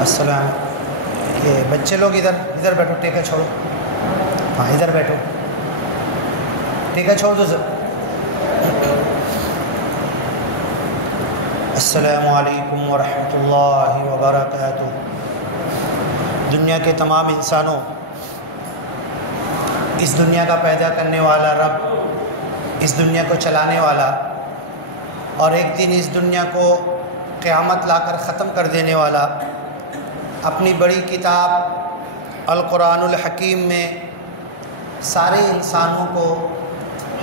السلام. یہ بچے لوگ ادھر بیٹھو، ٹیکا چھوڑو. ہاں ادھر بیٹھو، ٹیکا چھوڑ دو سب. السلام علیکم ورحمۃ اللہ وبرکاتہ. دنیا کے تمام انسانوں، اس دنیا کا پیدا کرنے والا رب، اس دنیا کو چلانے والا، اور ایک دن اس دنیا کو قیامت لا کر ختم کر دینے والا، اپنی بڑی کتاب القرآن الحکیم میں سارے انسانوں کو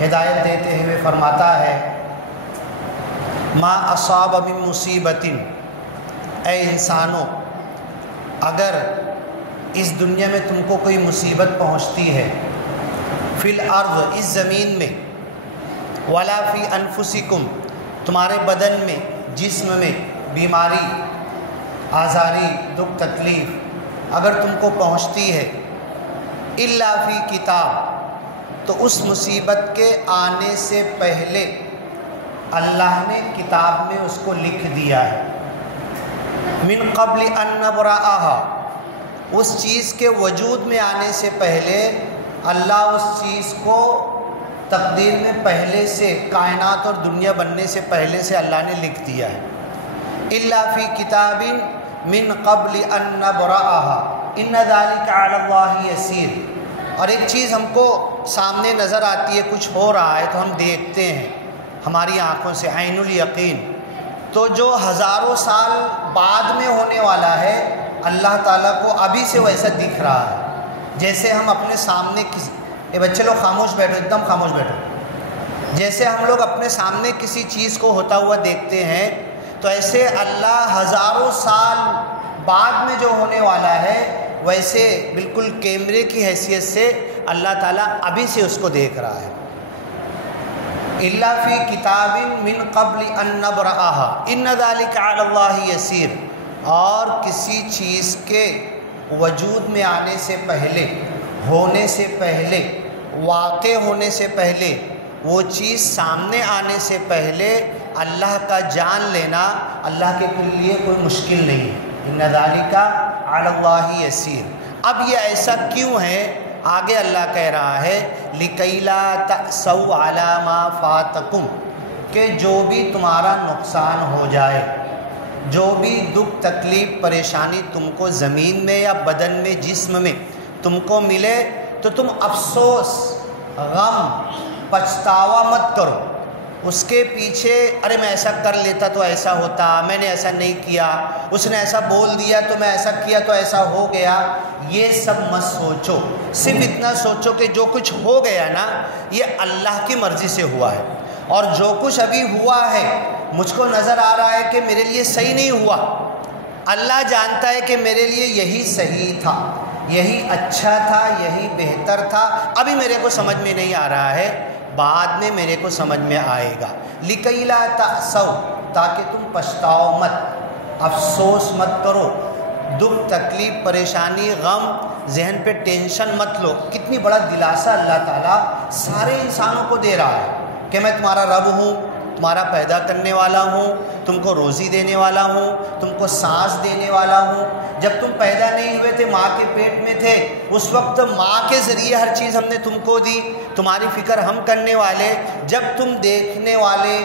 ہدایت دیتے ہوئے فرماتا ہے: ما اصاب من مصیبت، اے انسانوں، اگر اس دنیا میں تم کو کوئی مصیبت پہنچتی ہے، فی الارض، اس زمین میں، ولا فی انفسکم، تمہارے بدن میں، جسم میں، بیماری، آزاری، دکھ تکلیف اگر تم کو پہنچتی ہے، الا فی کتاب، تو اس مصیبت کے آنے سے پہلے اللہ نے کتاب میں اس کو لکھ دیا ہے. من قبل ان نبرأها، اس چیز کے وجود میں آنے سے پہلے اللہ اس چیز کو تقدیر میں پہلے سے، کائنات اور دنیا بننے سے پہلے سے اللہ نے لکھ دیا ہے. الا فی کتاب من قبل ان نبرأها ان ذلک علی اللہ یسیر. اور ایک چیز ہم کو سامنے نظر آتی ہے، کچھ ہو رہا ہے تو ہم دیکھتے ہیں ہماری آنکھوں سے، عین الیقین. تو جو ہزاروں سال بعد میں ہونے والا ہے، اللہ تعالیٰ کو ابھی سے ویسا دکھ رہا ہے. جیسے ہم اپنے سامنے اے بچے لوگ خاموش بیٹھو، ایک دم خاموش بیٹھو. جیسے ہم لوگ اپنے سامنے کسی چیز کو ہوتا ہوا دیکھتے ہیں، تو ایسے اللہ ہزاروں سال بعد میں جو ہونے والا ہے، ویسے بالکل کیمرے کی حیثیت سے اللہ تعالیٰ ابھی سے اس کو دیکھ رہا ہے. الا فی کتاب من قبل ان نبرأها ان ذلک علی اللہ یسیر. اور کسی چیز کے وجود میں آنے سے پہلے، ہونے سے پہلے، واقع ہونے سے پہلے، وہ چیز سامنے آنے سے پہلے اللہ کا جان لینا اللہ کے لیے کوئی مشکل نہیں ہے. ان ذالک علی اللہ یسیر. اب یہ ایسا کیوں ہے؟ آگے اللہ کہہ رہا ہے: لِكَيْ لَا تَأْسَوْا عَلَى مَا فَاتَكُمْ، کہ جو بھی تمہارا نقصان ہو جائے، جو بھی دکھ تکلیف پریشانی تم کو زمین میں یا بدن میں، جسم میں تم کو ملے، تو تم افسوس، غم، پچھتاوا مت کرو. اس کے پیچھے ارے میں ایسا کر لیتا تو ایسا ہوتا، میں نے ایسا نہیں کیا، اس نے ایسا بول دیا تو میں ایسا کیا تو ایسا ہو گیا، یہ سب مت سوچو. صرف اتنا سوچو کہ جو کچھ ہو گیا نا، یہ اللہ کی مرضی سے ہوا ہے. اور جو کچھ ابھی ہوا ہے، مجھ کو نظر آ رہا ہے کہ میرے لیے صحیح نہیں ہوا. اللہ جانتا ہے کہ میرے لیے یہی صحیح تھا، یہی اچھا تھا، یہی بہتر تھا. ابھی میرے کو سمجھ میں نہیں آ رہا ہے، بعد میں میرے کو سمجھ میں آئے گا. لِكَيْ لَا تَأْسَوْا، تاکہ تم پچھتاؤ مت، افسوس مت کرو، دکھ تکلیف پریشانی غم ذہن پہ ٹینشن مت لو. کتنی بڑا دلاسا اللہ تعالیٰ سارے انسانوں کو دے رہا ہے کہ میں تمہارا رب ہوں، تمہارا پیدا کرنے والا ہوں، تم کو روزی دینے والا ہوں، تم کو سانس دینے والا ہوں. جب تم پیدا نہیں ہوئے تھے، ماں کے پیٹ میں تھے، اس وقت ماں کے ذریعے ہر چیز ہم نے تم کو دی. تمہاری فکر ہم کرنے والے. جب تم دیکھنے والے،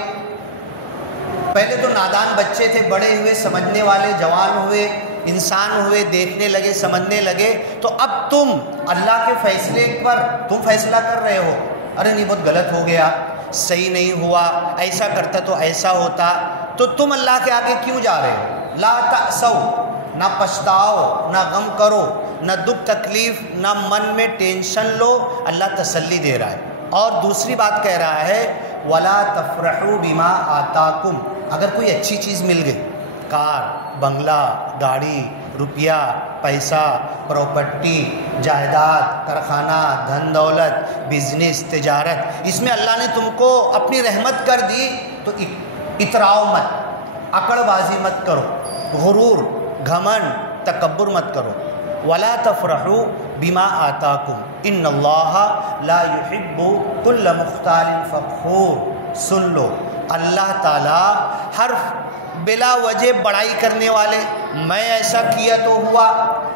پہلے تو نادان بچے تھے، بڑے ہوئے سمجھنے والے، جوان ہوئے، انسان ہوئے، دیکھنے لگے، سمجھنے لگے. تو اب تم اللہ کے فیصلے پر تم فیصلہ کر رہے ہو، ارے نہیں بہت غلط ہو گیا، صحیح نہیں ہوا، ایسا کرتا تو ایسا ہوتا. تو تم اللہ کے آگے کیوں جا رہے ہو؟ لا تأسوا، نہ پچھتاؤ، نہ غم کرو، نہ دکھ تکلیف، نہ من میں ٹینشن لو. اللہ تسلی دے رہا ہے. اور دوسری بات کہہ رہا ہے: وَلَا تَفْرَحُوا بِمَا آتَاكُمْ. اگر کوئی اچھی چیز مل گئی، کار، بنگلہ، گاڑی، روپیہ، پیسہ، پراپرٹی، جائیداد، کارخانہ، دھن دولت، بزنس، تجارت، اس میں اللہ نے تم کو اپنی رحمت کر دی، تو اتراؤ مت، اکڑ بازی مت کرو، غرور، گھمنڈ، تکبر مت کرو. وَلَا تَفْرَحُوا بِمَا آتَاكُمْ إِنَّ اللَّهَ لَا يُحِبُّ كُلَّ مُخْتَالٍ فَخُورٍ. سن لو، اللہ تعالیٰ ہر بلا وجہ بڑائی کرنے والے، میں ایسا کیا تو ہوا،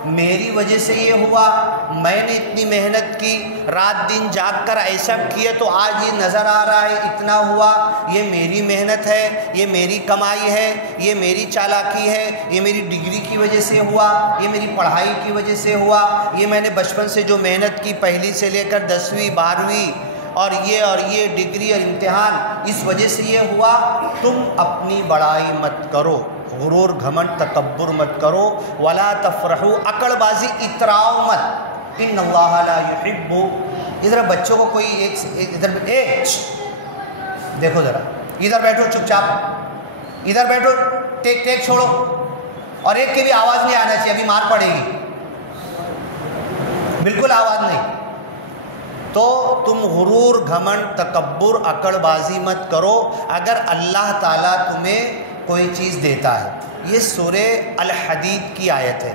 میری وجہ سے یہ ہوا، میں نے اتنی محنت کی، رات دن جاگ کر ایسا کیا تو آج یہ نظر آ رہا ہے اتنا ہوا، یہ میری محنت ہے، یہ میری کمائی ہے، یہ میری چالاکی ہے، یہ میری ڈگری کی وجہ سے ہوا، یہ میری پڑھائی کی وجہ سے ہوا، یہ میں نے بچپن سے جو محنت کی پہلی سے لے کر 10ویں 12ویں اور یہ ڈگری اور امتحان، اس وجہ سے یہ ہوا۔ تم اپنی بڑائی مت کرو، غرور گھمنڈ تکبر مت کرو، ولا تفرحوا، عقل بازی اتراؤ مت، ان اللہ لا یحب۔ ادھر بچوں کو کوئی ادھر دیکھو ذرا، ادھر بیٹھو چپ چاپ، ادھر بیٹھو، ٹیک چھوڑو، اور ایک کی بھی آواز نہیں آنا چاہیے، ابھی مار پڑے گی، بالکل آواز نہیں۔ تو تم غرور گھمنڈ تکبر عقل بازی مت کرو اگر اللہ تعالیٰ تمہیں کوئی چیز دیتا ہے۔ یہ سورہ الحدید کی آیت ہے۔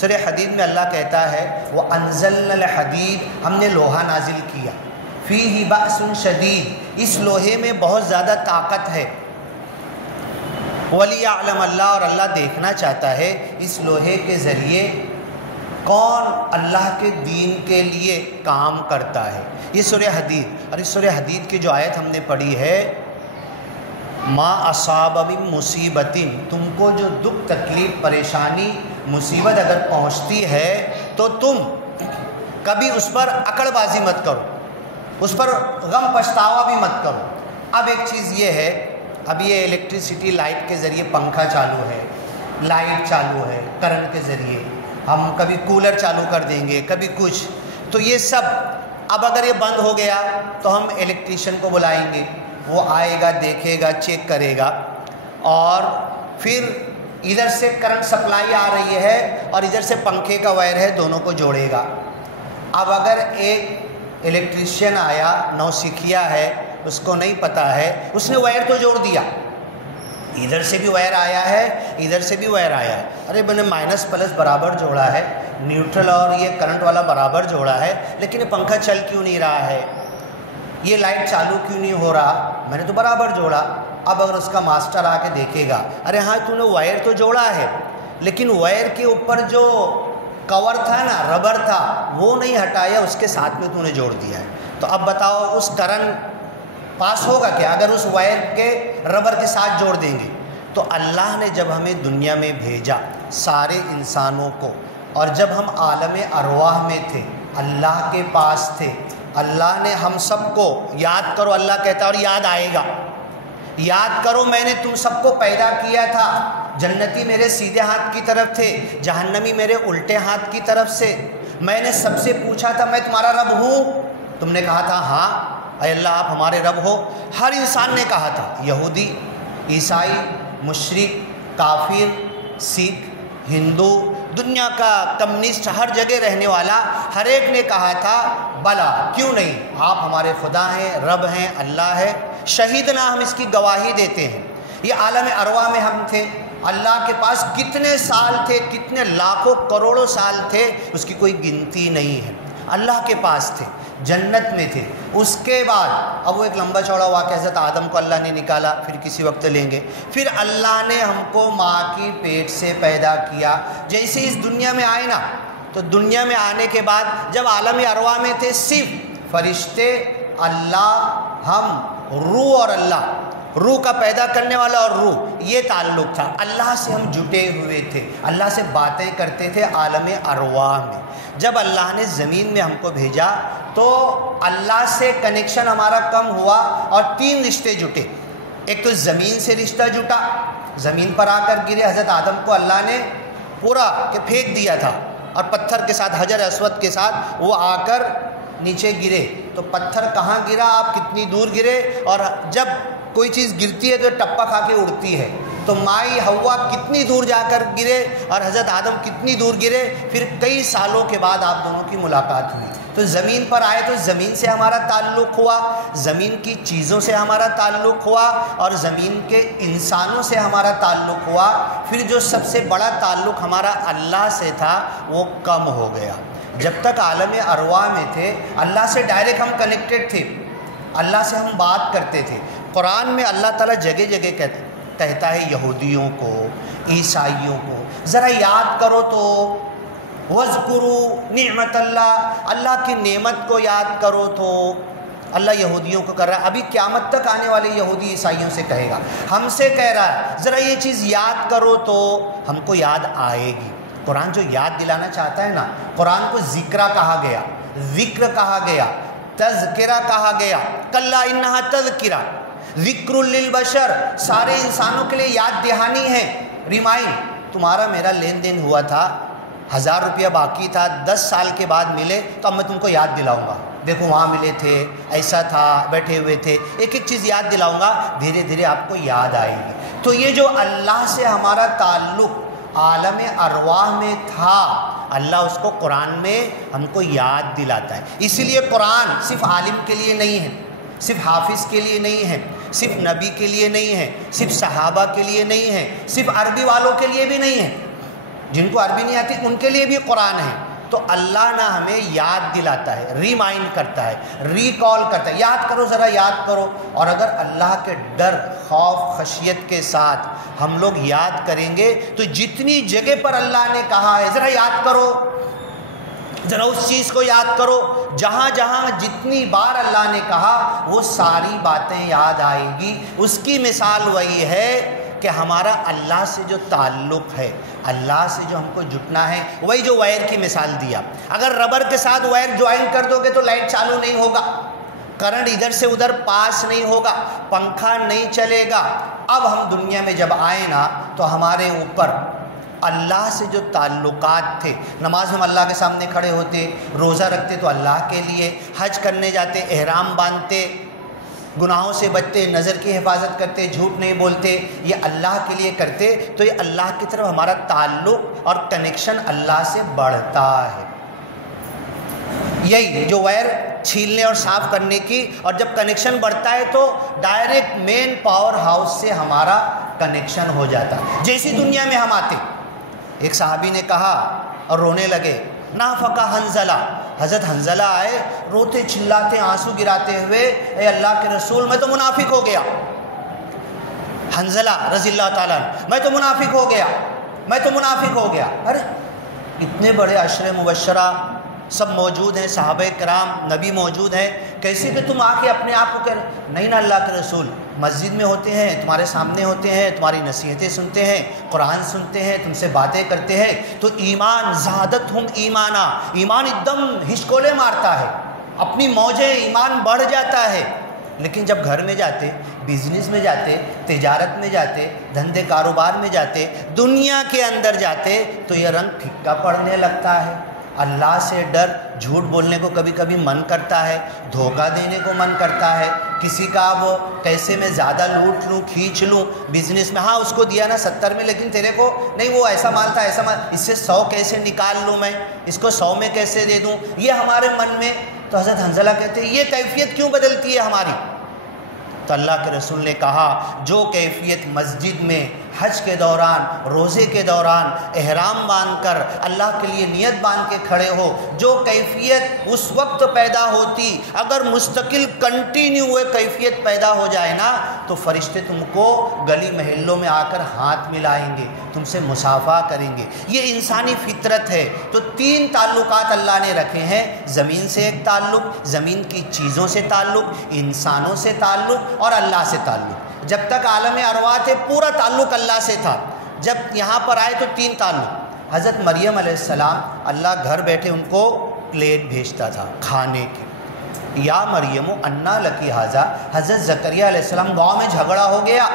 سورہ حدید میں اللہ کہتا ہے وَأَنزَلْنَا الْحَدِيدَ، ہم نے لوہا نازل کیا، فِيهِ بَأْسٌ شَدِيدٌ، اس لوہے میں بہت زیادہ طاقت ہے، وَلِيَعْلَمَ اللَّهُ، اور اللہ دیکھنا چاہتا ہے اس لوہے کے ذریعے کون اللہ کے دین کے لیے کام کرتا ہے۔ یہ سورہ حدید، اور اس سورہ حدید کی جو آیت ہم نے پڑھی ہے، ما اصاب من مصیبت، تم کو جو دکھ تکلیف پریشانی مصیبت اگر پہنچتی ہے تو تم کبھی اس پر عقل بازی مت کرو، اس پر غم پچھتاوا بھی مت کرو۔ اب ایک چیز یہ ہے، اب یہ الیکٹریسٹی لائٹ کے ذریعے پنکھا چالو ہے، لائٹ چالو ہے کرنٹ کے ذریعے، ہم کبھی کولر چالو کر دیں گے، کبھی کچھ، تو یہ سب اب اگر یہ بند ہو گیا تو ہم الیکٹریشین کو بلائیں گے، وہ آئے گا، دیکھے گا، چیک کرے گا، اور پھر ادھر سے کرنٹ سپلائی آ رہی ہے اور ادھر سے پنکھے کا وائر ہے، دونوں کو جوڑے گا۔ اب اگر ایک الیکٹریشین آیا، نوسکھیا ہے، اس کو نہیں پتہ ہے، اس نے وائر تو جوڑ دیا، ادھر سے بھی وائر آیا ہے، ادھر سے بھی وائر آیا ہے، ارے میں نے مائنس پلس برابر جوڑا ہے، نیوٹرل اور یہ کرنٹ والا برابر جوڑا ہے، لیکن یہ پنکھا چل کیوں نہیں رہا ہے، یہ لائٹ چالو کیوں نہیں ہو رہا، میں نے تو برابر جوڑا۔ اب اگر اس کا ماسٹر آ کے دیکھے گا، ارے ہاں تو نے وائر تو جوڑا ہے، لیکن وائر کے اوپر جو کور تھا نا، ربر تھا، وہ نہیں ہٹایا، اس کے ساتھ میں تو نے جوڑ دیا ہے، تو اب بتاؤ اس کرنٹ پاس ہوگا کیا اگر اس وائر کے ربر کے ساتھ جوڑ دیں گے؟ تو اللہ نے جب ہمیں دنیا میں بھیجا سارے انسانوں کو، اور جب ہم عالم ارواح میں تھے، اللہ کے پاس تھے، اللہ نے ہم سب کو یاد کرو، اللہ کہتا ہے اور یاد آئے گا، یاد کرو میں نے تم سب کو پیدا کیا تھا، جنتی میرے سیدھے ہاتھ کی طرف تھے، جہنمی میرے الٹے ہاتھ کی طرف سے، میں نے سب سے پوچھا تھا میں تمہارا رب ہوں، تم نے کہا تھا ہاں اے اللہ آپ ہمارے رب ہو، ہر انسان نے کہا تھا، یہودی، عیسائی، مشرک، کافر، سکھ، ہندو، دنیا کا کمیونسٹ، ہر جگہ رہنے والا، ہر ایک نے کہا تھا بلا، کیوں نہیں، آپ ہمارے خدا ہیں، رب ہیں، اللہ ہے، شہیدنا، ہم اس کی گواہی دیتے ہیں۔ یہ عالم ارواح میں ہم تھے، اللہ کے پاس کتنے سال تھے، کتنے لاکھوں کروڑوں سال تھے، اس کی کوئی گنتی نہیں ہے، اللہ کے پاس تھے، جنت میں تھے۔ اس کے بعد اب وہ ایک لمبا چوڑا واقعہ، حضرت آدم کو اللہ نے نکالا، پھر کسی وقت لیں گے، پھر اللہ نے ہم کو ماں کی پیٹ سے پیدا کیا، جیسے اس دنیا میں آئے نا، تو دنیا میں آنے کے بعد جب عالم ارواح میں تھے، صرف فرشتے، اللہ، ہم، روح اور اللہ، روح کا پیدا کرنے والا اور روح، یہ تعلق تھا، اللہ سے ہم جٹے ہوئے تھے، اللہ سے باتیں کرتے تھے عالم ارواح میں۔ جب اللہ نے زمین میں ہم کو بھیجا تو اللہ سے کنیکشن ہمارا کم ہوا اور 3 رشتے جٹے، ایک تو زمین سے رشتہ جٹا، زمین پر آ کر گرے، حضرت آدم کو اللہ نے پورا کہ پھینک دیا تھا، اور پتھر کے ساتھ، حجر اسود کے ساتھ وہ آ کر نیچے گرے، تو پتھر کہاں گرا، آپ کتنی دور گرے، اور جب کوئی چیز گرتی ہے تو ٹپا کھا کے اڑتی ہے، تو مائی ہوا کتنی دور جا کر گرے اور حضرت آدم کتنی دور گرے، پھر کئی سالوں کے بعد آپ دونوں کی ملاقات ہوئی، تو زمین پر آئے تو زمین سے ہمارا تعلق ہوا، زمین کی چیزوں سے ہمارا تعلق ہوا، اور زمین کے انسانوں سے ہمارا تعلق ہوا، پھر جو سب سے بڑا تعلق ہمارا اللہ سے تھا وہ کم ہو گیا۔ جب تک عالم ارواح میں تھے اللہ سے ڈائریکٹ ہم کنیکٹڈ تھے، اللہ سے ہم بات کرتے تھے۔ قرآن میں اللہ تعالیٰ جگہ جگہ کہتے ہیں کہتا ہے یہودیوں کو، عیسائیوں کو، ذرا یاد کرو تو، وَاذْكُرُوا نِعْمَةَ اللہ، اللہ کی نعمت کو یاد کرو تو۔ اللہ یہودیوں کو کر رہا ہے، ابھی قیامت تک آنے والے یہودی عیسائیوں سے کہے گا، ہم سے کہہ رہا ہے ذرا یہ چیز یاد کرو تو ہم کو یاد آئے گی۔ قرآن جو یاد دلانا چاہتا ہے نا، قرآن کو ذکرہ کہا گیا، ذکر کہا گیا، تذکرہ کہا گیا، کلا انہا تذکرہ، ذکر للبشر، سارے انسانوں کے لیے یاد دہانی ہے، ریمائنڈ۔ تمہارا میرا لین دین ہوا تھا، 1000 روپیہ باقی تھا، 10 سال کے بعد ملے تو اب میں تم کو یاد دلاؤں گا، دیکھو وہاں ملے تھے، ایسا تھا، بیٹھے ہوئے تھے، ایک ایک چیز یاد دلاؤں گا، دھیرے دھیرے آپ کو یاد آئے گی۔ تو یہ جو اللہ سے ہمارا تعلق عالم ارواح میں تھا، اللہ اس کو قرآن میں ہم کو یاد دلاتا ہے۔ اسی لیے قرآن صرف عالم کے لیے نہیں ہے، صرف حافظ کے لیے نہیں ہے، صرف نبی کے لیے نہیں ہے، صرف صحابہ کے لیے نہیں ہے، صرف عربی والوں کے لیے بھی نہیں ہے، جن کو عربی نہیں آتی ان کے لیے بھی قرآن ہے۔ تو اللہ نہ ہمیں یاد دلاتا ہے، ریمائنڈ کرتا ہے، ریکال کرتا ہے، یاد کرو ذرا یاد کرو۔ اور اگر اللہ کے ڈر، خوف، خشیت کے ساتھ ہم لوگ یاد کریں گے تو جتنی جگہ پر اللہ نے کہا ہے ذرا یاد کرو، ذرا اس چیز کو یاد کرو، جہاں جہاں جتنی بار اللہ نے کہا وہ ساری باتیں یاد آئے گی۔ اس کی مثال وہی ہے کہ ہمارا اللہ سے جو تعلق ہے، اللہ سے جو ہم کو جٹنا ہے، وہی جو وائر کی مثال دیا۔ اگر ربر کے ساتھ وائر جوائن کر دو گے تو لائٹ چالو نہیں ہوگا، کرنٹ ادھر سے ادھر پاس نہیں ہوگا، پنکھا نہیں چلے گا۔ اب ہم دنیا میں جب آئے نا تو ہمارے اوپر اللہ سے جو تعلقات تھے، نماز ہم اللہ کے سامنے کھڑے ہوتے، روزہ رکھتے تو اللہ کے لیے، حج کرنے جاتے، احرام باندھتے، گناہوں سے بچتے، نظر کی حفاظت کرتے، جھوٹ نہیں بولتے، یہ اللہ کے لیے کرتے، تو یہ اللہ کی طرف ہمارا تعلق اور کنیکشن اللہ سے بڑھتا ہے۔ یہی جو وائر چھیلنے اور صاف کرنے کی، اور جب کنیکشن بڑھتا ہے تو ڈائریکٹ مین پاور ہاؤس سے ہمارا کنیکشن ہو جاتا ہے۔ جیسی دنیا میں ہم آتے، ایک صحابی نے کہا اور رونے لگے، نافقہ حنزلہ، حضرت حنزلہ آئے روتے چلاتے آنسو گراتے ہوئے، اے اللہ کے رسول میں تو منافق ہو گیا۔ حنزلہ رضی اللہ تعالیٰ عنہ، میں تو منافق ہو گیا، میں تو منافق ہو گیا۔ ارے اتنے بڑے عشر مبشرہ سب موجود ہیں، صحابہ کرام، نبی موجود ہیں، کیسے کہ تم آ کے اپنے آپ کو کہہ رہے؟ نہیں نا اللہ کے رسول، مسجد میں ہوتے ہیں، تمہارے سامنے ہوتے ہیں، تمہاری نصیحتیں سنتے ہیں، قرآن سنتے ہیں، تم سے باتیں کرتے ہیں، تو ایمان زادتہم ایمانا، ایمان ایک دم ہچکولے مارتا ہے، اپنی موجیں، ایمان بڑھ جاتا ہے۔ لیکن جب گھر میں جاتے، بزنس میں جاتے، تجارت میں جاتے، دھندے کاروبار میں جاتے، دنیا کے اندر جاتے تو یہ رنگ پھیکا پڑنے لگتا ہے۔ اللہ سے ڈر، جھوٹ بولنے کو کبھی کبھی من کرتا ہے، دھوکہ دینے کو من کرتا ہے، کسی کا وہ کیسے میں زیادہ لوٹ لوں، کھینچ لوں، بزنس میں ہاں اس کو دیا نا 70 میں، لیکن تیرے کو نہیں، وہ ایسا مال تھا، ایسا مال، اس سے 100 کیسے نکال لوں میں، اس کو 100 میں کیسے دے دوں، یہ ہمارے من میں۔ تو حضرت حنزلہ کہتے ہیں یہ کیفیت کیوں بدلتی ہے ہماری؟ تو اللہ کے رسول نے کہا جو کیفیت مسجد میں حج کے دوران، روزے کے دوران احرام باندھ کر اللہ کے لیے نیت باندھ کے کھڑے ہو، جو کیفیت اس وقت پیدا ہوتی، اگر مستقل کنٹینیو ہوئے کیفیت پیدا ہو جائے نا تو فرشتے تم کو گلی محلوں میں آ کر ہاتھ ملائیں گے، تم سے مصافحہ کریں گے۔ یہ انسانی فطرت ہے۔ تو 3 تعلقات اللہ نے رکھے ہیں، زمین سے ایک تعلق، زمین کی چیزوں سے تعلق، انسانوں سے تعلق اور اللہ سے تعلق۔ جب تک عالم ارواح تھے پورا تعلق اللہ سے تھا، جب یہاں پر آئے تو 3 تعلق۔ حضرت مریم علیہ السلام، اللہ گھر بیٹھے ان کو پلیٹ بھیجتا تھا کھانے کی، یا مریم انا لکی ھذا۔ حضرت زکریا علیہ السلام گاؤں میں جھگڑا ہو گیا،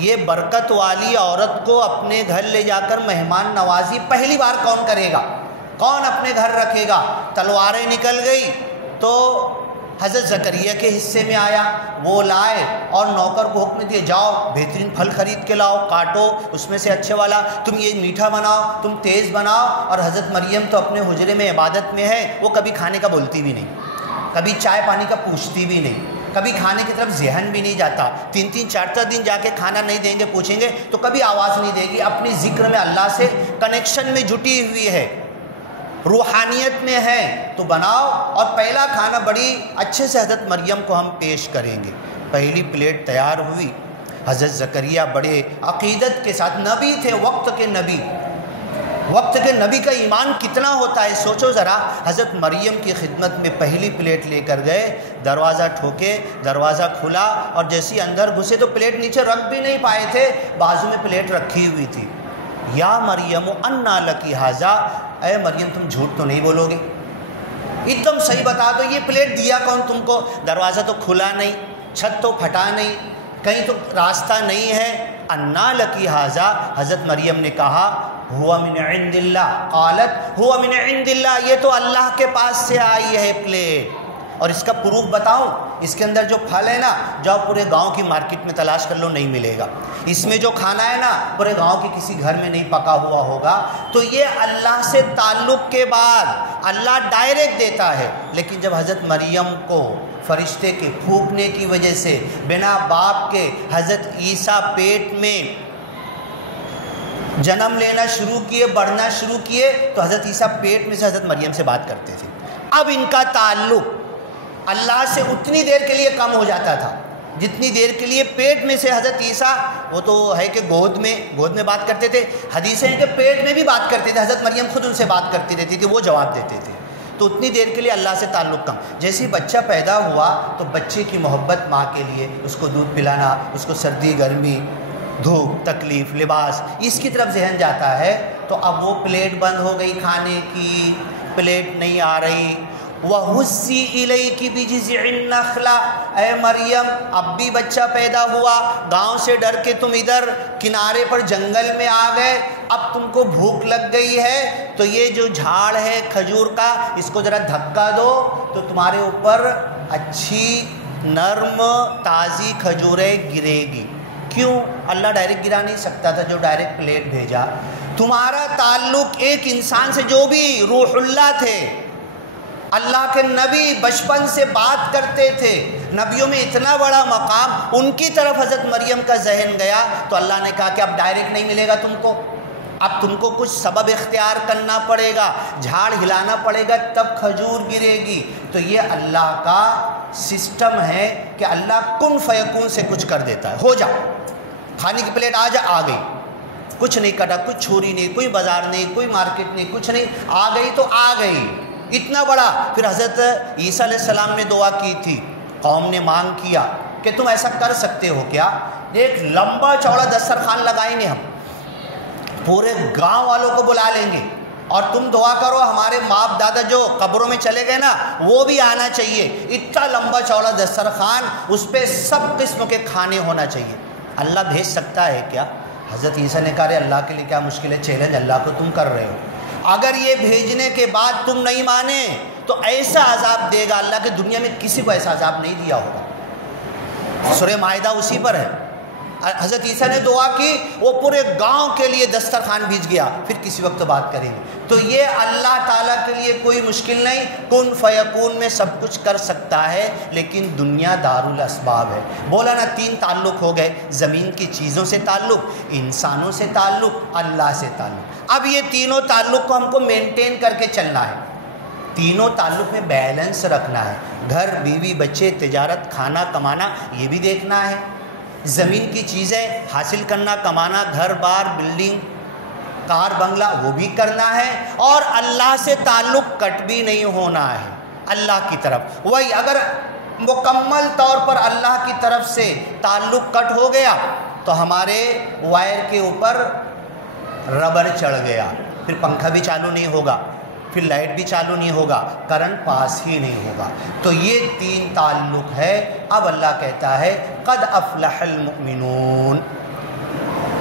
یہ برکت والی عورت کو اپنے گھر لے جا کر مہمان نوازی پہلی بار کون کرے گا؟ کون اپنے گھر رکھے گا؟ تلواریں نکل گئی تو حضرت زکریا کے حصے میں آیا، وہ لائے اور نوکر کو حکم دیے جاؤ بہترین پھل خرید کے لاؤ، کاٹو اس میں سے اچھے والا، تم یہ میٹھا بناؤ، تم تیز بناؤ۔ اور حضرت مریم تو اپنے حجرے میں عبادت میں ہے، وہ کبھی کھانے کا بولتی بھی نہیں، کبھی چائے پانی کا پوچھتی بھی نہیں، کبھی کھانے کی طرف ذہن بھی نہیں جاتا، 3-3 4 دن جا کے کھانا نہیں دیں گے، پوچھیں گے تو کبھی آواز نہیں دے گی، اپنی ذکر میں اللہ سے کنیکشن میں جٹی ہوئی ہے، روحانیت میں ہے۔ تو بناؤ، اور پہلا کھانا بڑی اچھے سے حضرت مریم کو ہم پیش کریں گے۔ پہلی پلیٹ تیار ہوئی، حضرت زکریا بڑے عقیدت کے ساتھ نبی تھے، وقت کے نبی کا ایمان کتنا ہوتا ہے سوچو ذرا. حضرت مریم کی خدمت میں پہلی پلیٹ لے کر گئے، دروازہ ٹھوکے، دروازہ کھلا اور جیسے اندر گھسے تو پلیٹ نیچے رکھ بھی نہیں پائے تھے، بازو میں پلیٹ رکھی ہوئی تھی. یا مریم انا لکی ھذا، اے مریم تم جھوٹ تو نہیں بولو گے، ایک دم صحیح بتا دو یہ پلیٹ دیا کون تم کو؟ دروازہ تو کھلا نہیں، چھت تو پھٹا نہیں، کہیں تو راستہ نہیں ہے. انا لکی ھذا، حضرت مریم نے کہا ہوا من عند اللہ، قالت ہوا من عند اللہ، یہ تو اللہ کے پاس سے آئی ہے پلیٹ. اور اس کا پروف بتاؤں، اس کے اندر جو پھل ہے نا، جاؤ پورے گاؤں کی مارکیٹ میں تلاش کر لو، نہیں ملے گا. اس میں جو کھانا ہے نا، پورے گاؤں کے کسی گھر میں نہیں پکا ہوا ہوگا. تو یہ اللہ سے تعلق کے بعد اللہ ڈائریکٹ دیتا ہے. لیکن جب حضرت مریم کو فرشتے کے پھونکنے کی وجہ سے بنا باپ کے حضرت عیسیٰ پیٹ میں جنم لینا شروع کیے، بڑھنا شروع کیے، تو حضرت عیسیٰ پیٹ میں سے حضرت مریم سے بات کرتے تھے. اب ان کا تعلق اللہ سے اتنی دیر کے لیے کم ہو جاتا تھا جتنی دیر کے لیے پیٹ میں سے حضرت عیسیٰ، وہ تو ہے کہ گود میں بات کرتے تھے، حدیثیں ہیں کہ پیٹ میں بھی بات کرتے تھے، حضرت مریم خود ان سے بات کرتی رہتی تھی، وہ جواب دیتے تھے. تو اتنی دیر کے لیے اللہ سے تعلق کم. جیسے ہی بچہ پیدا ہوا تو بچے کی محبت ماں کے لیے، اس کو دودھ پلانا، اس کو سردی گرمی، دھوپ تکلیف، لباس، اس کی طرف ذہن جاتا ہے. تو اب وہ پلیٹ بند ہو گئی، کھانے کی پلیٹ نہیں آ رہی. وَهُزِّي إِلَيْكِ بِجِذْعِ النَّخْلَةِ، اے مریم اب بھی بچہ پیدا ہوا، گاؤں سے ڈر کے تم ادھر کنارے پر جنگل میں آ گئے، اب تم کو بھوک لگ گئی ہے تو یہ جو جھاڑ ہے کھجور کا، اس کو ذرا دھکا دو تو تمہارے اوپر اچھی نرم تازی کھجوریں گرے گی. کیوں؟ اللہ ڈائریکٹ گرا نہیں سکتا تھا جو ڈائریکٹ پلیٹ بھیجا. تمہارا تعلق ایک انسان سے جو بھی روح اللہ تھے، اللہ کے نبی بچپن سے بات کرتے تھے، نبیوں میں اتنا بڑا مقام، ان کی طرف حضرت مریم کا ذہن گیا تو اللہ نے کہا کہ اب ڈائریکٹ نہیں ملے گا تم کو، اب تم کو کچھ سبب اختیار کرنا پڑے گا، جھاڑ ہلانا پڑے گا تب کھجور گرے گی. تو یہ اللہ کا سسٹم ہے کہ اللہ کن فیکون سے کچھ کر دیتا ہے. ہو جا، کھانے کی پلیٹ آ گئی، کچھ نہیں کٹا، کوئی چھری نہیں، کوئی بازار نہیں، کوئی مارکیٹ نہیں، کچھ نہیں، آ گئی تو آ گئی. اتنا بڑا. پھر حضرت عیسیٰ علیہ السلام نے دعا کی تھی، قوم نے مانگ کیا کہ تم ایسا کر سکتے ہو کیا، ایک لمبا چوڑا دسترخوان لگائیں گے، ہم پورے گاؤں والوں کو بلا لیں گے اور تم دعا کرو ہمارے باپ دادا جو قبروں میں چلے گئے نا وہ بھی آنا چاہیے. اتنا لمبا چوڑا دسترخوان، اس پہ سب قسم کے کھانے ہونا چاہیے. اللہ بھیج سکتا ہے کیا؟ حضرت عیسیٰ نے کہا اللہ کے لیے کیا مشکل ہے، چیلنج اللہ کو تم کر رہے ہو. اگر یہ بھیجنے کے بعد تم نہیں مانے تو ایسا عذاب دے گا اللہ کہ دنیا میں کسی کو ایسا عذاب نہیں دیا ہوگا. سورہ مائدہ اسی پر ہے. حضرت عیسیٰ نے دعا کی، وہ پورے گاؤں کے لیے دسترخوان بھیج گیا. پھر کسی وقت بات کریں گے. تو یہ اللہ تعالیٰ کے لیے کوئی مشکل نہیں، کن فیکون میں سب کچھ کر سکتا ہے. لیکن دنیا دار الاسباب ہے. بولا نا 3 تعلق ہو گئے، زمین کی چیزوں سے تعلق، انسانوں سے تعلق، اللہ سے تعلق. اب یہ تینوں تعلق کو ہم کو مینٹین کر کے چلنا ہے، تینوں تعلق میں بیلنس رکھنا ہے. گھر، بیوی، بچے، تجارت، کھانا کمانا، یہ بھی دیکھنا ہے. زمین کی چیزیں حاصل کرنا، کمانا، گھر بار، بلڈنگ، کار بنگلہ، وہ بھی کرنا ہے. اور اللہ سے تعلق کٹ بھی نہیں ہونا ہے اللہ کی طرف. وہی اگر مکمل طور پر اللہ کی طرف سے تعلق کٹ ہو گیا تو ہمارے وائر کے اوپر ربر چڑھ گیا، پھر پنکھا بھی چالو نہیں ہوگا، پھر لائٹ بھی چالو نہیں ہوگا، کرنٹ پاس ہی نہیں ہوگا. تو یہ 3 تعلق ہے. اب اللہ کہتا ہے قد افلح المؤمنون،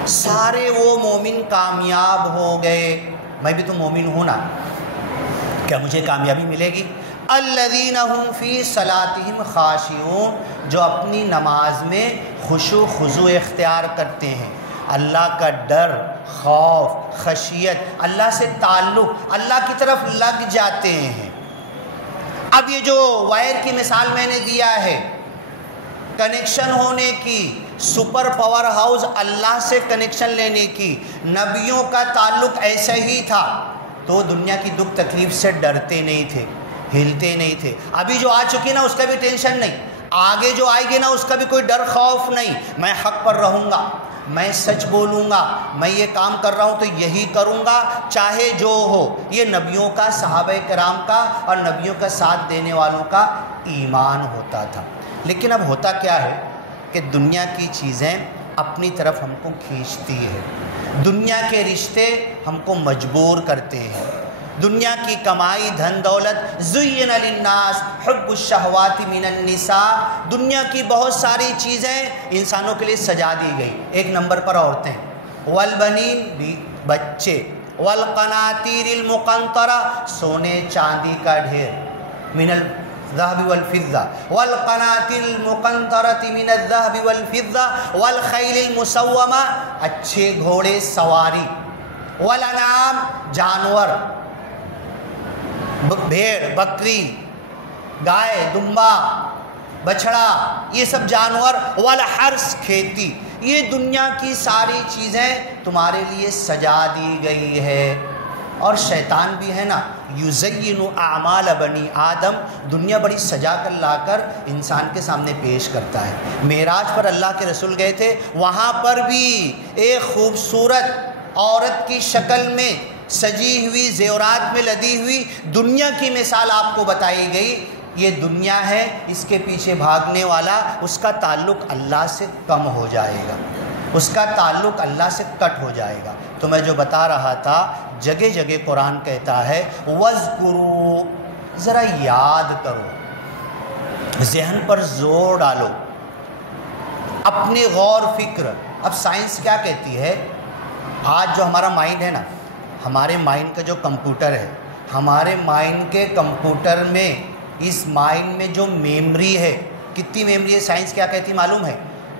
سارے وہ مومن کامیاب ہو گئے. میں بھی تو مومن ہوں نا، کیا مجھے کامیابی ملے گی؟ الذین هم فی صلاتہم خاشعون، جو اپنی نماز میں خشوع خضوع اختیار کرتے ہیں. اللہ کا ڈر، خوف، خشیت، اللہ سے تعلق، اللہ کی طرف لگ جاتے ہیں. اب یہ جو وائر کی مثال میں نے دیا ہے، کنیکشن ہونے کی، سپر پاور ہاؤس اللہ سے کنیکشن لینے کی، نبیوں کا تعلق ایسا ہی تھا تو دنیا کی دکھ تکلیف سے ڈرتے نہیں تھے، ہلتے نہیں تھے. ابھی جو آ چکی نا اس کا بھی ٹینشن نہیں. آگے جو آئے گی نا اس کا بھی کوئی ڈر خوف نہیں، میں حق پر رہوں گا، میں سچ بولوں گا، میں یہ کام کر رہا ہوں تو یہی کروں گا چاہے جو ہو۔ یہ نبیوں کا، صحابہ کرام کا اور نبیوں کا ساتھ دینے والوں کا ایمان ہوتا تھا۔ لیکن اب ہوتا کیا ہے کہ دنیا کی چیزیں اپنی طرف ہم کو کھینچتی ہے، دنیا کے رشتے ہم کو مجبور کرتے ہیں، دنیا کی کمائی، دھن دولت، زین للناس حب الشہوات من النساء، دنیا کی بہت ساری چیزیں انسانوں کے لیے سجا دی گئی۔ ایک نمبر پر عورتیں، والبنین بھی بچے، والقناطیر المقنطرہ سونے چاندی کا ڈھیر، من الذهب والفضة والقناطر المقنطرة من الذهب والفضة والخيل المسومة اچھے گھوڑے سواری، والانعام جانور، بھیڑ بکری، گائے دمبا بچھڑا، یہ سب جانور، والحرث کھیتی، یہ دنیا کی ساری چیزیں تمہارے لیے سجا دی گئی ہے۔ اور شیطان بھی ہے نا، یزین اعمال بنی آدم، دنیا بڑی سجا کر لا کر انسان کے سامنے پیش کرتا ہے۔ معراج پر اللہ کے رسول گئے تھے، وہاں پر بھی ایک خوبصورت عورت کی شکل میں سجی ہوئی، زیورات میں لدی ہوئی دنیا کی مثال آپ کو بتائی گئی۔ یہ دنیا ہے، اس کے پیچھے بھاگنے والا، اس کا تعلق اللہ سے کم ہو جائے گا، اس کا تعلق اللہ سے کٹ ہو جائے گا۔ تو میں جو بتا رہا تھا، جگہ جگہ قرآن کہتا ہے وَاذْكُرُوا، ذرا یاد کرو، ذہن پر زور ڈالو، اپنی غور فکر۔ اب سائنس کیا کہتی ہے؟ آج جو ہمارا مائنڈ ہے نا، ہمارے مائنڈ کا جو کمپیوٹر ہے، ہمارے مائنڈ کے کمپیوٹر میں، اس مائنڈ میں جو میمری ہے، کتنی میمری ہے؟ سائنس کیا کہتی معلوم ہے؟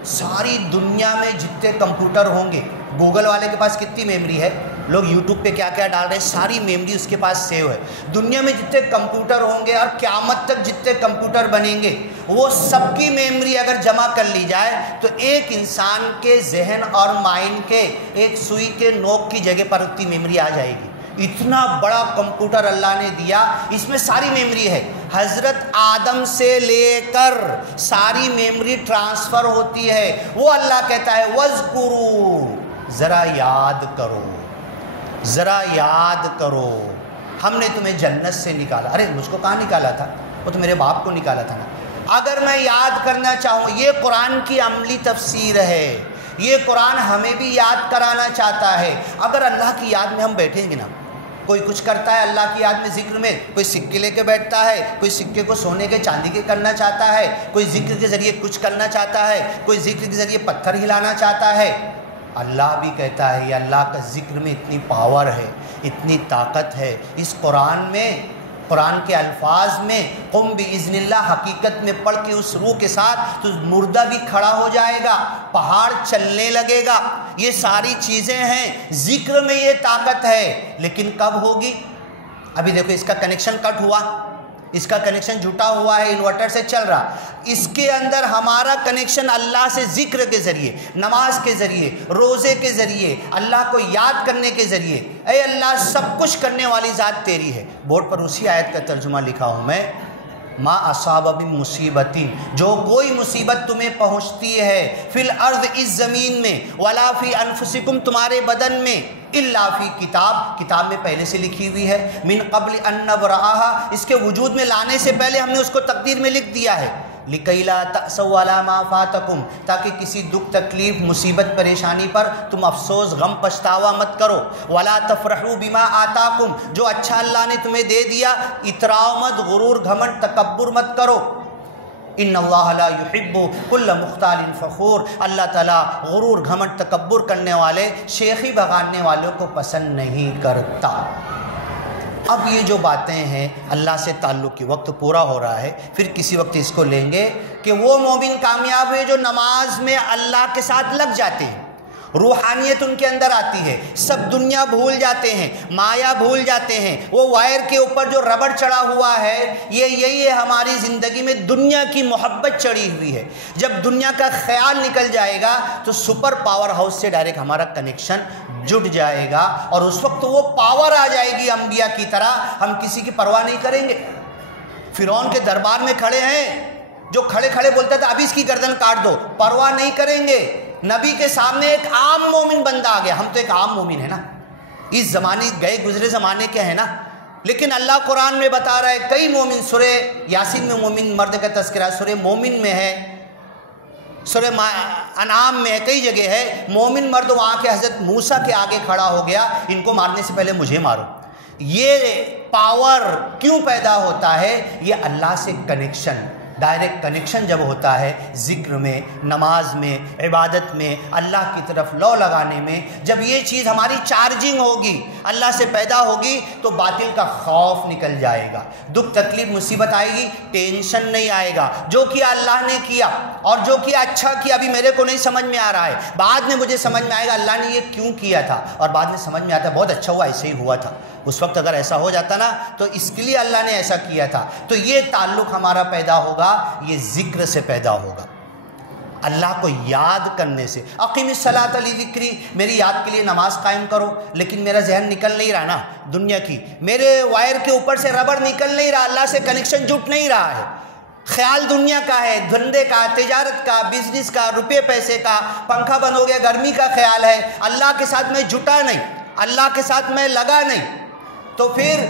ساری دنیا میں جتنے کمپیوٹر ہوں گے، گوگل والے کے پاس کتنی میمری ہے؟ لوگ یوٹیوب پہ کیا کیا ڈال رہے ہیں، ساری میمری اس کے پاس سیو ہے۔ دنیا میں جتنے کمپیوٹر ہوں گے اور قیامت تک جتنے کمپیوٹر بنیں گے، وہ سب کی میمری اگر جمع کر لی جائے تو ایک انسان کے ذہن اور مائنڈ کے ایک سوئی کے نوک کی جگہ پر اتنی میمری آ جائے گی۔ اتنا بڑا کمپیوٹر اللہ نے دیا، اس میں ساری میمری ہے۔ حضرت آدم سے لے کر ساری میمری ٹرانسفر ہوتی ہے۔ وہ اللہ کہتا ہے وَاذْكُرُوا، ذرا یاد کرو، ذرا یاد کرو، ہم نے تمہیں جنت سے نکالا۔ ارے مجھ کو کہاں نکالا تھا؟ وہ تو میرے باپ کو نکالا تھا نا۔ اگر میں یاد کرنا چاہوں، یہ قرآن کی عملی تفسیر ہے، یہ قرآن ہمیں بھی یاد کرانا چاہتا ہے۔ اگر اللہ کی یاد میں ہم بیٹھیں گے نا، کوئی کچھ کرتا ہے اللہ کی یاد میں، ذکر میں، کوئی سکے لے کے بیٹھتا ہے، کوئی سکے کو سونے کے چاندی کے کرنا چاہتا ہے، کوئی ذکر کے ذریعے کچھ کرنا چاہتا ہے، کوئی ذکر کے ذریعے پتھر ہلانا چاہتا ہے۔ اللہ بھی کہتا ہے، یہ اللہ کا ذکر میں اتنی پاور ہے، اتنی طاقت ہے اس قرآن میں، قرآن کے الفاظ میں، قم باذن اللہ، حقیقت میں پڑھ کے اس روح کے ساتھ تو مردہ بھی کھڑا ہو جائے گا، پہاڑ چلنے لگے گا۔ یہ ساری چیزیں ہیں، ذکر میں یہ طاقت ہے، لیکن کب ہوگی؟ ابھی دیکھو اس کا کنیکشن کٹ ہوا، اس کا کنیکشن جھوٹا ہوا ہے، انورٹر سے چل رہا۔ اس کے اندر ہمارا کنیکشن اللہ سے ذکر کے ذریعے، نماز کے ذریعے، روزے کے ذریعے، اللہ کو یاد کرنے کے ذریعے۔ اے اللہ، سب کچھ کرنے والی ذات تیری ہے۔ بورڈ پر اسی آیت کا ترجمہ لکھا ہوں میں، ما اصاب من مصیبت، جو کوئی مصیبت تمہیں پہنچتی ہے، فی الارض، اس زمین میں، ولا فی انفسکم، تمہارے بدن میں، الا فی کتاب، کتاب میں پہلے سے لکھی ہوئی ہے، من قبل ان نبرأها، اس کے وجود میں لانے سے پہلے ہم نے اس کو تقدیر میں لکھ دیا ہے، لکی لا تأسوا علی ما فاتکم، تاکہ کسی دکھ تکلیف مصیبت پریشانی پر تم افسوس غم پچھتاوا مت کرو، ولا تفرحوا بما آتاکم، جو اچھا اللہ نے تمہیں دے دیا اتراؤ مت، غرور گھمنڈ تکبر مت کرو، ان اللہ لا یحب کل مختال فخور، اللہ تعالیٰ غرور گھمنڈ تکبر کرنے والے، شیخی بگاڑنے والوں کو پسند نہیں کرتا۔ اب یہ جو باتیں ہیں اللہ سے تعلق کی، وقت پورا ہو رہا ہے، پھر کسی وقت اس کو لیں گے کہ وہ مومن کامیاب ہے جو نماز میں اللہ کے ساتھ لگ جاتے ہیں، روحانیت ان کے اندر آتی ہے، سب دنیا بھول جاتے ہیں، مایا بھول جاتے ہیں، وہ وائر کے اوپر جو ربڑ چڑھا ہوا ہے، یہی ہے ہماری زندگی میں دنیا کی محبت چڑھی ہوئی ہے۔ جب دنیا کا خیال نکل جائے گا تو سپر پاور ہاؤس سے ڈائریکٹ ہمارا کنیکشن جڑ جائے گا، اور اس وقت وہ پاور آ جائے گی انبیاء کی طرح، ہم کسی کی پرواہ نہیں کریں گے۔ فرعون کے دربار میں کھڑے ہیں، جو کھڑے کھڑے بولتا تھا ابھی اس کی گردن کاٹ دو، پرواہ نہیں کریں گے۔ نبی کے سامنے ایک عام مومن بندہ آ گیا، ہم تو ایک عام مومن ہے نا، اس زمانے گئے گزرے زمانے کے ہیں نا، لیکن اللہ قرآن میں بتا رہا ہے کئی مومن، سورہ یاسین میں مومن مرد کا تذکرہ، سورہ مومن میں ہے، سورہ انعام میں ہے، کئی جگہ ہے مومن مرد وہاں کے حضرت موسیٰ کے آگے کھڑا ہو گیا، ان کو مارنے سے پہلے مجھے مارو۔ یہ پاور کیوں پیدا ہوتا ہے؟ یہ اللہ سے کنیکشن، ڈائریکٹ کنیکشن جب ہوتا ہے ذکر میں، نماز میں، عبادت میں، اللہ کی طرف لو لگانے میں، جب یہ چیز ہماری چارجنگ ہوگی، اللہ سے پیدا ہوگی، تو باطل کا خوف نکل جائے گا، دکھ تکلیف مصیبت آئے گی، ٹینشن نہیں آئے گا، جو کیا اللہ نے کیا اور جو کیا اچھا کیا، ابھی میرے کو نہیں سمجھ میں آ رہا ہے، بعد میں مجھے سمجھ میں آئے گا اللہ نے یہ کیوں کیا تھا، اور بعد میں سمجھ میں آتا ہے بہت اچھا ہوا، ایسے ہی ہوا تھا، اس وقت اگر ایسا ہو جاتا نا تو اس کے لیے اللہ نے ایسا کیا تھا۔ تو یہ تعلق ہمارا پیدا ہوگا، یہ ذکر سے پیدا ہوگا، اللہ کو یاد کرنے سے۔ اقیم الصلاۃ لذکری، میری یاد کے لیے نماز قائم کرو، لیکن میرا ذہن نکل نہیں رہا نا دنیا کی، میرے وائر کے اوپر سے ربڑ نکل نہیں رہا، اللہ سے کنیکشن جٹ نہیں رہا ہے، خیال دنیا کا ہے، دھندے کا، تجارت کا، بزنس کا، روپے پیسے کا، پنکھا بند ہو گیا گرمی کا خیال ہے، اللہ کے ساتھ میں جٹا نہیں، اللہ کے ساتھ میں لگا نہیں، تو پھر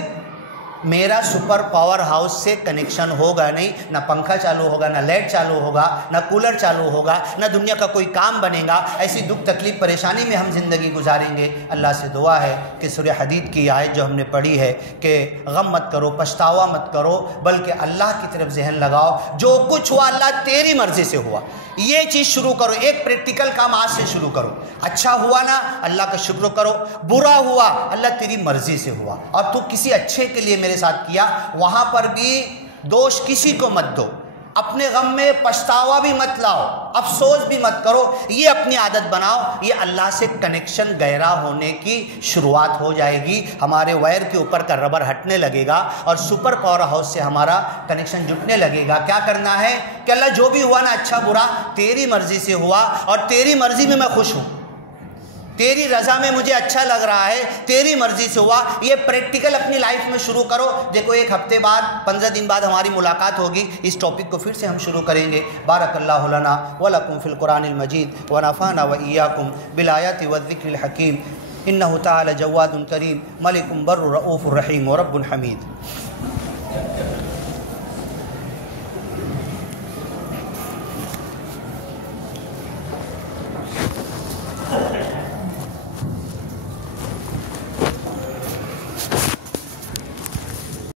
میرا سپر پاور ہاؤس سے کنیکشن ہوگا نہیں، نہ پنکھا چالو ہوگا، نہ لائٹ چالو ہوگا، نہ کولر چالو ہوگا، نہ دنیا کا کوئی کام بنے گا، ایسی دکھ تکلیف پریشانی میں ہم زندگی گزاریں گے۔ اللہ سے دعا ہے کہ سورہ حدید کی آیت جو ہم نے پڑھی ہے کہ غم مت کرو، پچھتاوا مت کرو، بلکہ اللہ کی طرف ذہن لگاؤ، جو کچھ ہوا اللہ تیری مرضی سے ہوا، یہ چیز شروع کرو، ایک پریکٹیکل کام آج سے شروع کرو، اچھا ہوا نا اللہ کا شکر کرو، برا ہوا اللہ تیری مرضی سے ہوا، اور تو کسی اچھے کے لیے میرے ساتھ کیا، وہاں پر بھی دوش کسی کو مت دو، اپنے غم میں پچھتاوا بھی مت لاؤ، افسوس بھی مت کرو، یہ اپنی عادت بناؤ، یہ اللہ سے کنیکشن گہرا ہونے کی شروعات ہو جائے گی، ہمارے وائر کے اوپر کا ربر ہٹنے لگے گا اور سپر پاور ہاؤس سے ہمارا کنیکشن جٹنے لگے گا۔ کیا کرنا ہے کہ اللہ جو بھی ہوا نا اچھا برا تیری مرضی سے ہوا، اور تیری مرضی میں خوش ہوں، تیری رضا میں مجھے اچھا لگ رہا ہے، تیری مرضی سے ہوا، یہ پریکٹیکل اپنی لائف میں شروع کرو۔ دیکھو ایک ہفتے بعد 15 دن بعد ہماری ملاقات ہوگی، اس ٹاپک کو پھر سے ہم شروع کریں گے۔ بارک اللہ لنا ولکم فی القرآن المجید ونفعنا وإیاکم بالآیات والذکر الحکیم، انہ تعالی جواد کریم ملک بر رؤوف رحیم ورب حمید۔